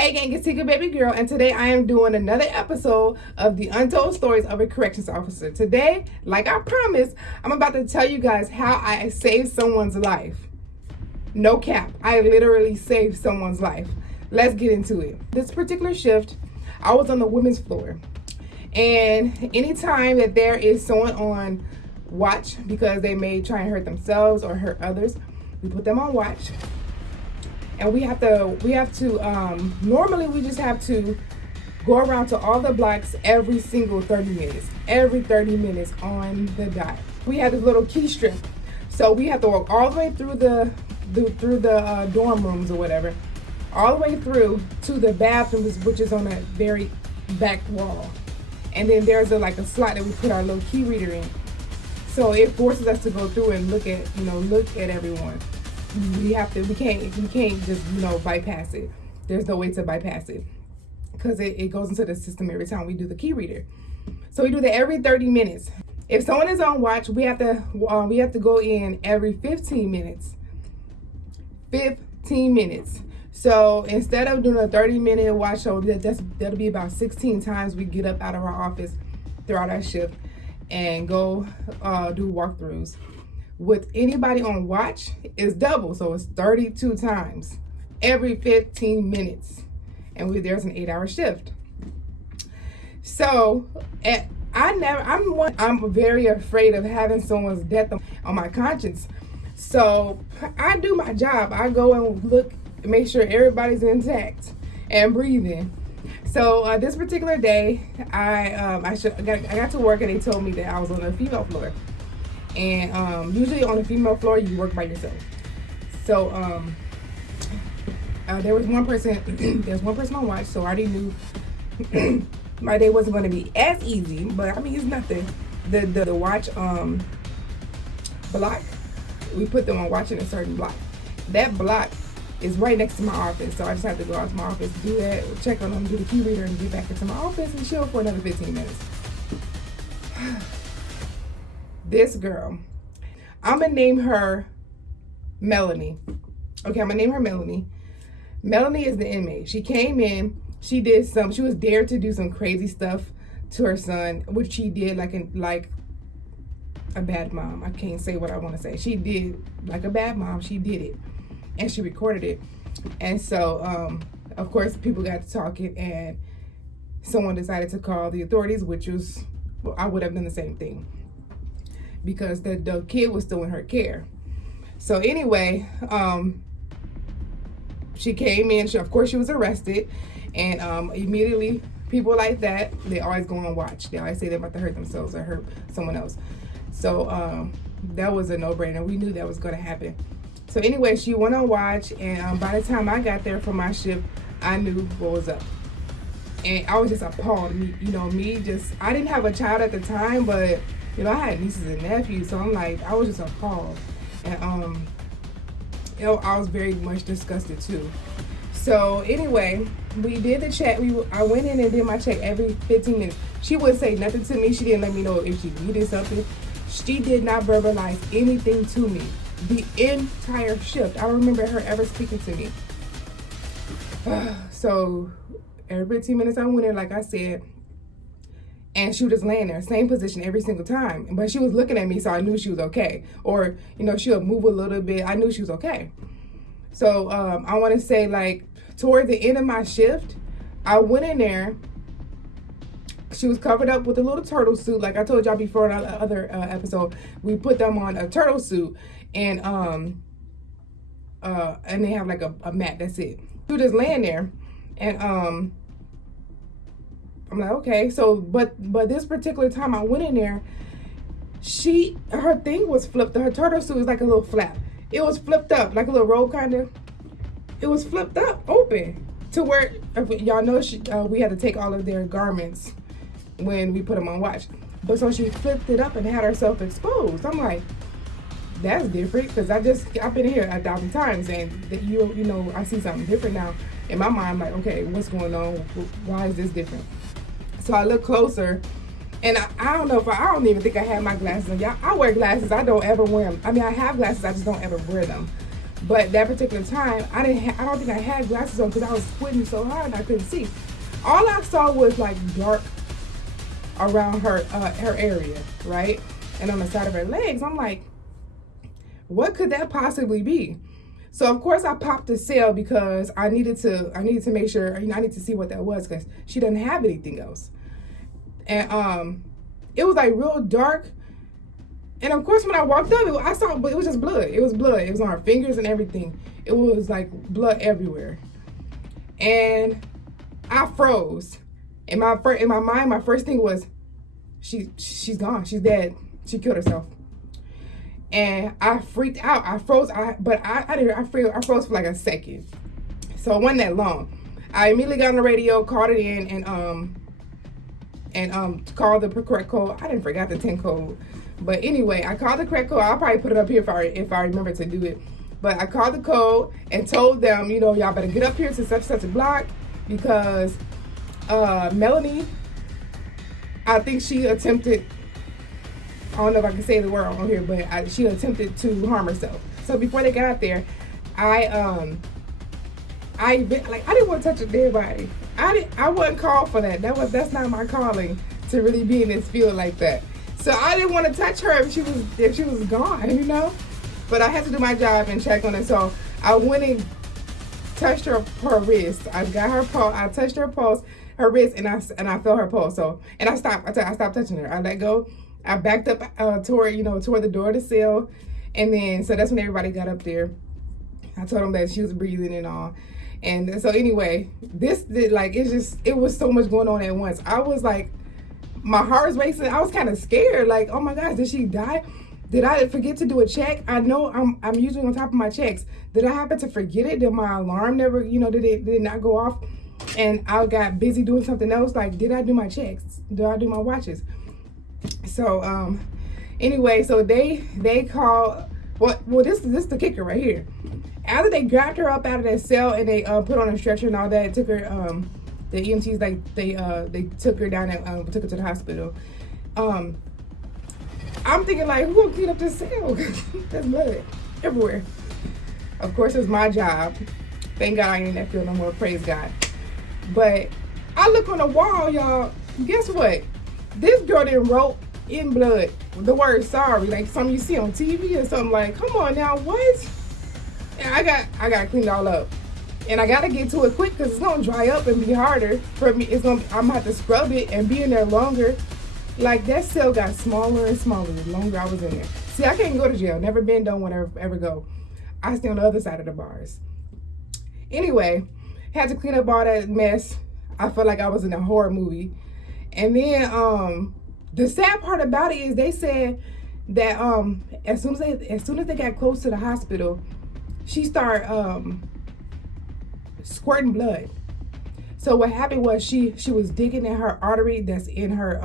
Hey gang, it's TikaBabyGurl, and today I am doing another episode of the Untold Stories of a Corrections Officer. Today, like I promised, I'm about to tell you guys how I saved someone's life. No cap, I literally saved someone's life. Let's get into it. This particular shift, I was on the women's floor. And anytime that there is someone on watch because they may try and hurt themselves or hurt others, we put them on watch. And we have to normally we just have to go around to all the blocks every single 30 minutes. Every 30 minutes on the dot. We have this little key strip. So we have to walk all the way through the dorm rooms or whatever, all the way through to the bathrooms, which is on the very back wall. And then there's a slot that we put our little key reader in. So it forces us to go through and look at everyone. We can't just bypass it. There's no way to bypass it because it goes into the system every time we do the key reader. So we do that every 30 minutes. If someone is on watch, we have to go in every 15 minutes. 15 minutes. So instead of doing a 30-minute watch, so that'll be about 16 times we get up out of our office throughout our shift and go do walkthroughs. With anybody on watch, it's double, so it's 32 times every 15 minutes, and there's an 8-hour shift. So I'm very afraid of having someone's death on my conscience. So I do my job. I go and look, make sure everybody's intact and breathing. So this particular day, I got to work and they told me that I was on the female floor. And usually on the female floor, you work by yourself. So there was one person, there's one person on watch, so I already knew my day wasn't going to be as easy, but I mean, it's nothing. The watch block, we put them on watch in a certain block. That block is right next to my office, so I just have to go out to my office, do that, check on them, do the key reader, and get back into my office and chill for another 15 minutes. This girl, I'm gonna name her Melanie. Okay, I'm gonna name her Melanie. Melanie is the inmate. She came in, she was dared to do some crazy stuff to her son, which she did like a bad mom. I can't say what I want to say. She did like a bad mom. She did it, and she recorded it. And so, of course, people got to talking, and someone decided to call the authorities, which was, well, I would have done the same thing, because the kid was still in her care. So anyway, she came in, of course she was arrested, and immediately people like that, they always go on watch. They always say they're about to hurt themselves or hurt someone else. So that was a no-brainer. We knew that was going to happen. So anyway, she went on watch, and by the time I got there for my shift, I knew what was up. And I was just appalled. I didn't have a child at the time, but I had nieces and nephews, so I was just appalled. And I was very much disgusted too. So anyway, we did the check. I went in and did my check every 15 minutes. She wouldn't say nothing to me. She didn't let me know if she needed something. She did not verbalize anything to me the entire shift. I don't remember her ever speaking to me. So every 15 minutes I went in, like I said, and she was just laying there, same position every single time. But she was looking at me, so I knew she was okay. Or, she would move a little bit. I knew she was okay. So I want to say, toward the end of my shift, I went in there. She was covered up with a little turtle suit. Like I told y'all before in the other episode, we put them on a turtle suit. And they have a mat, that's it. She was just laying there. And I'm like, okay. So, but this particular time I went in there, her thing was flipped. Her turtle suit was like a little flap. It was flipped up, like a little robe kind of. It was flipped up, open, to where, y'all know, we had to take all of their garments when we put them on watch. But so she flipped it up and had herself exposed. I'm like, that's different, because I've been here 1,000 times, and I see something different now. In my mind, I'm like, okay, what's going on? Why is this different? So I look closer, and I don't even think I have my glasses on. I wear glasses. I don't ever wear them. I mean, I have glasses. I just don't ever wear them. But that particular time, I don't think I had glasses on because I was squinting so hard and I couldn't see. All I saw was like dark around her area, right? And on the side of her legs. I'm like, what could that possibly be? So of course I popped the cell because I needed to make sure, I need to see what that was because she doesn't have anything else. And it was like real dark. And of course when I walked up, I saw, but it was just blood. It was blood. It was on her fingers and everything. It was like blood everywhere. And I froze. In my mind, my first thing was, she's gone. She's dead. She killed herself. And I freaked out. I froze. I froze for like a second. So it wasn't that long. I immediately got on the radio, called it in, and called the correct code. I didn't forget the 10 code. But anyway, I called the correct code. I'll probably put it up here if I remember to do it. But I called the code and told them, y'all better get up here to such a block because Melanie, I think she attempted, I don't know if I can say the word on here, but she attempted to harm herself. So before they got out there, I didn't want to touch a dead body. I wasn't called for that. That's not my calling to really be in this field like that. So I didn't want to touch her if she was gone, But I had to do my job and check on it. So I went and touched her wrist. I got her pulse. I touched her pulse, her wrist, and I felt her pulse. So I stopped. I stopped touching her. I let go. I backed up toward the door of the cell, and then so that's when everybody got up there. I told them that she was breathing and all. And so anyway, it was so much going on at once. I was like, my heart was racing. I was kind of scared. Like, oh my gosh, did she die? Did I forget to do a check? I know I'm usually on top of my checks. Did I happen to forget it? Did my alarm never, did it not go off? And I got busy doing something else. Like, did I do my checks? Did I do my watches? So anyway, so they called. Well, this is the kicker right here. After they grabbed her up out of that cell and they put on a stretcher and all that, took her the EMTs they took her down and took her to the hospital. I'm thinking like, who gonna clean up this cell? There's blood everywhere. Of course, it was my job. Thank God I ain't in that field no more. Praise God. But I look on the wall, y'all. Guess what? This girl didn't wrote in blood the word sorry, like something you see on TV or something. Like, come on now, what? And I got cleaned all up. And I gotta get to it quick because it's gonna dry up and be harder for me. I'm gonna have to scrub it and be in there longer. Like, that cell got smaller and smaller the longer I was in there. See, I can't go to jail. Never been, don't want to ever go. I stay on the other side of the bars. Anyway, had to clean up all that mess. I felt like I was in a horror movie. And then the sad part about it is they said that as soon as they got close to the hospital, she started squirting blood. So what happened was she was digging in her artery that's in her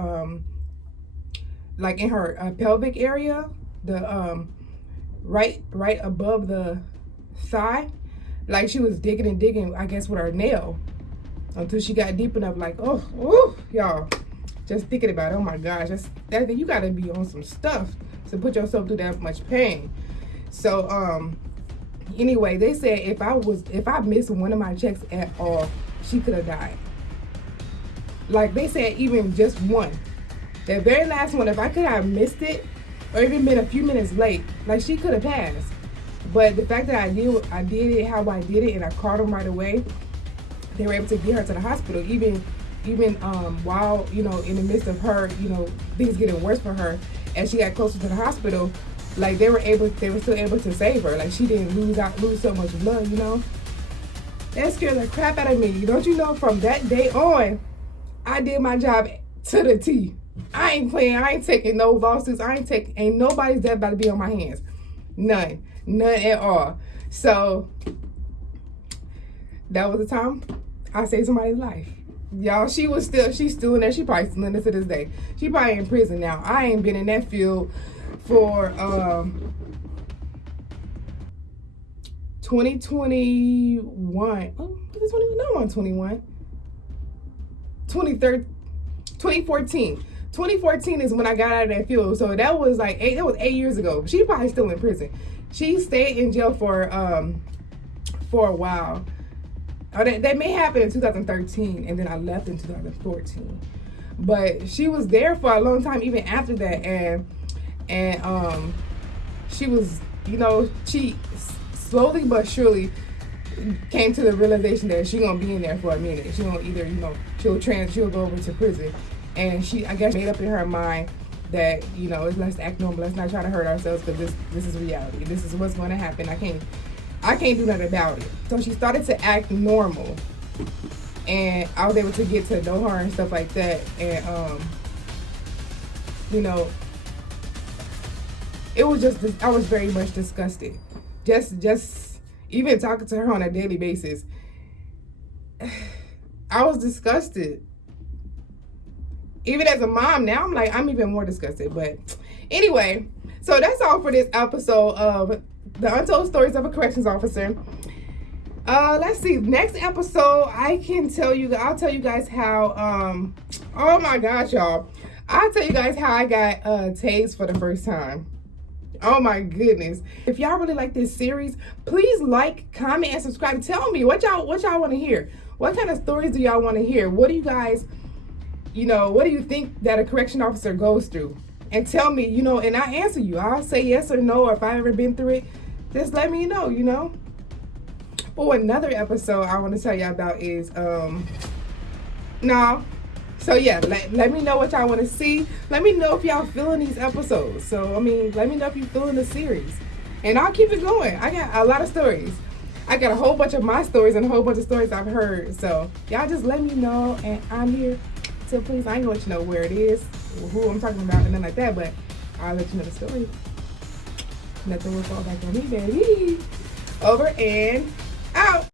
like in her pelvic area, the right above the thigh. Like, she was digging and digging, I guess, with her nail until she got deep enough. Like, oh, y'all, just thinking about it, oh my gosh, that you gotta be on some stuff to put yourself through that much pain. So anyway, they said if I missed one of my checks at all, she could have died. Like, they said even just one. That very last one, if I could have missed it or even been a few minutes late, like, she could have passed. But the fact that I did it how I did it and I caught them right away, they were able to get her to the hospital. Even while, in the midst of her, things getting worse for her, as she got closer to the hospital, like, they were still able to save her. Like, she didn't lose so much blood, That scared the crap out of me. Don't you know, from that day on, I did my job to the T. I ain't playing. I ain't taking no lawsuits. Ain't nobody's dead about to be on my hands. None at all. So that was the time I saved somebody's life. Y'all, she's still in there. She probably still in there to this day. She probably in prison now. I ain't been in that field for 2021. Oh, is it 21? No, I'm 21. 2014. 2014 is when I got out of that field. So that was 8 years ago. She probably still in prison. She stayed in jail for a while. That may happen in 2013, and then I left in 2014. But she was there for a long time, even after that, and she was, you know, she slowly but surely came to the realization that she gonna be in there for a minute. She gonna either, you know, she'll go over to prison, and she, I guess, made up in her mind that, you know, let's act normal. Let's not try to hurt ourselves, because this is reality. This is what's going to happen. I can't do nothing about it. So she started to act normal, and I was able to get to know her and stuff like that. And you know, it was just, I was very much disgusted. Just even talking to her on a daily basis, I was disgusted. Even as a mom now, I'm even more disgusted. But anyway, so that's all for this episode of the Untold Stories of a Corrections Officer. Let's see. Next episode, I'll tell you guys how, oh my gosh, y'all. I'll tell you guys how I got tased for the first time. Oh my goodness. If y'all really like this series, please like, comment, and subscribe. Tell me what y'all want to hear. What kind of stories do y'all want to hear? What do you guys, you know, what do you think that a correction officer goes through? And tell me, you know, and I answer you. I'll say yes or no, or if I've ever been through it, just let me know, you know. Oh, another episode I want to tell y'all about is, so yeah, let me know what y'all want to see. Let me know if y'all feeling these episodes. So, I mean, let me know if you're feeling the series. And I'll keep it going. I got a lot of stories. I got a whole bunch of my stories and a whole bunch of stories I've heard. So, y'all just let me know, and I'm here to please. I ain't gonna let you know where it is, or who I'm talking about, and nothing like that, but I'll let you know the story. Nothing will fall back on me, baby. Over and